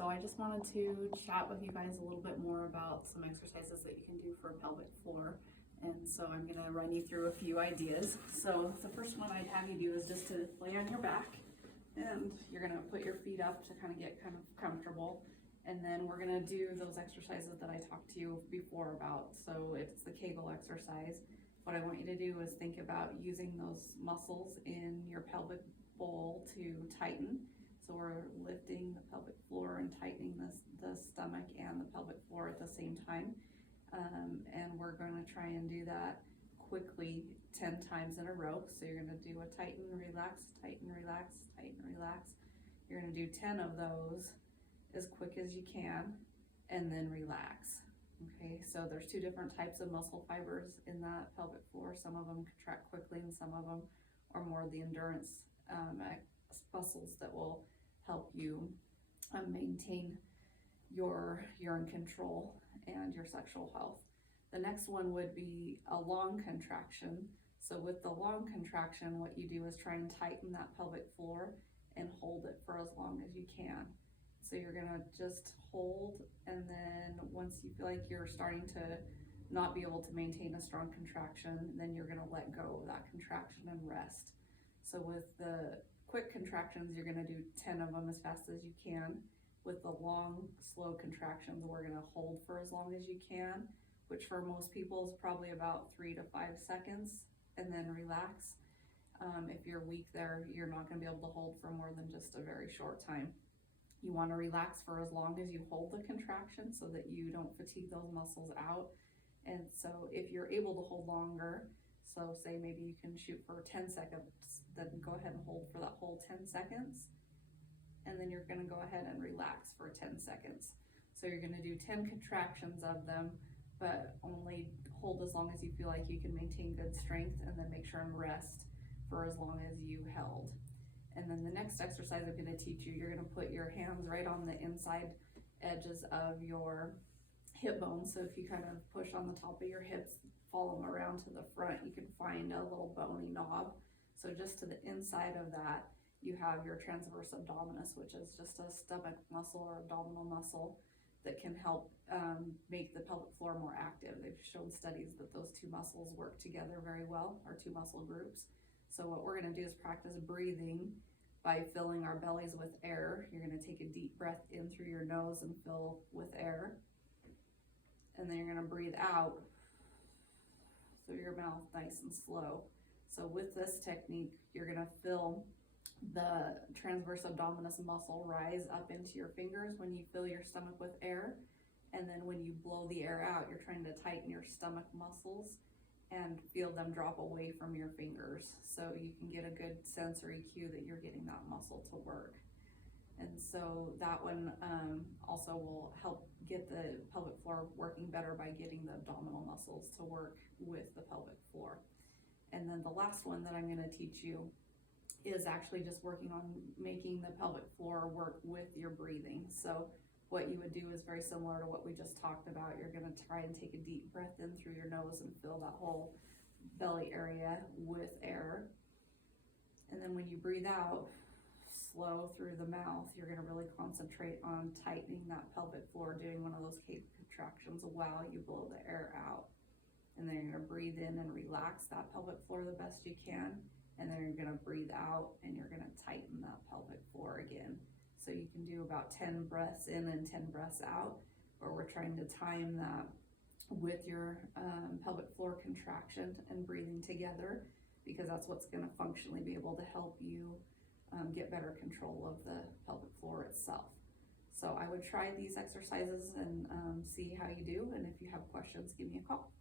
So I just wanted to chat with you guys a little bit more about some exercises that you can do for pelvic floor. And so I'm gonna run you through a few ideas. So the first one I'd have you do is just to lay on your back, and you're gonna put your feet up to kind of get kind of comfortable. And then we're gonna do those exercises that I talked to you before about. So it's the Kegel exercise. What I want you to do is think about using those muscles in your pelvic bowl to tighten. So we're lifting the pelvic floor and tightening the stomach and the pelvic floor at the same time. And we're going to try and do that quickly 10 times in a row. So you're going to do a tighten, relax, tighten, relax, tighten, relax. You're going to do 10 of those as quick as you can, and then relax. Okay, so there's two different types of muscle fibers in that pelvic floor. Some of them contract quickly and some of them are more the endurance muscles that will help you maintain your urine control and your sexual health. The next one would be a long contraction. So with the long contraction, what you do is try and tighten that pelvic floor and hold it for as long as you can. So you're gonna just hold, and then once you feel like you're starting to not be able to maintain a strong contraction, then you're gonna let go of that contraction and rest. So with the quick contractions, you're gonna do 10 of them as fast as you can. With the long, slow contractions, we're gonna hold for as long as you can, which for most people is probably about 3 to 5 seconds, and then relax. If you're weak there, you're not gonna be able to hold for more than just a very short time. You wanna relax for as long as you hold the contraction so that you don't fatigue those muscles out. And so if you're able to hold longer, so say maybe you can shoot for 10 seconds, then go ahead and hold for that whole 10 seconds. And then you're gonna go ahead and relax for 10 seconds. So you're gonna do 10 contractions of them, but only hold as long as you feel like you can maintain good strength, and then make sure and rest for as long as you held. And then the next exercise I'm gonna teach you, you're gonna put your hands right on the inside edges of your hip bones. So if you kind of push on the top of your hips, follow them around to the front, you can find a little bony knob. So just to the inside of that, you have your transverse abdominis, which is just a stomach muscle or abdominal muscle that can help make the pelvic floor more active. They've shown studies that those two muscles work together very well, or two muscle groups. So what we're gonna do is practice breathing by filling our bellies with air. You're gonna take a deep breath in through your nose and fill with air. And then you're gonna breathe out through your mouth nice and slow. So with this technique, you're gonna feel the transverse abdominis muscle rise up into your fingers when you fill your stomach with air. And then when you blow the air out, you're trying to tighten your stomach muscles and feel them drop away from your fingers. So you can get a good sensory cue that you're getting that muscle to work. And so that one also will help get the pelvic floor working better by getting the abdominal muscles to work with the pelvic floor. And then the last one that I'm gonna teach you is actually just working on making the pelvic floor work with your breathing. So what you would do is very similar to what we just talked about. You're gonna try and take a deep breath in through your nose and fill that whole belly area with air. And then when you breathe out, slow through the mouth, you're gonna really concentrate on tightening that pelvic floor, doing one of those Kegel contractions while you blow the air out. And then you're gonna breathe in and relax that pelvic floor the best you can. And then you're gonna breathe out and you're gonna tighten that pelvic floor again. So you can do about 10 breaths in and 10 breaths out, or we're trying to time that with your pelvic floor contraction and breathing together, because that's what's gonna functionally be able to help you get better control of the pelvic floor itself. So I would try these exercises and see how you do. And if you have questions, give me a call.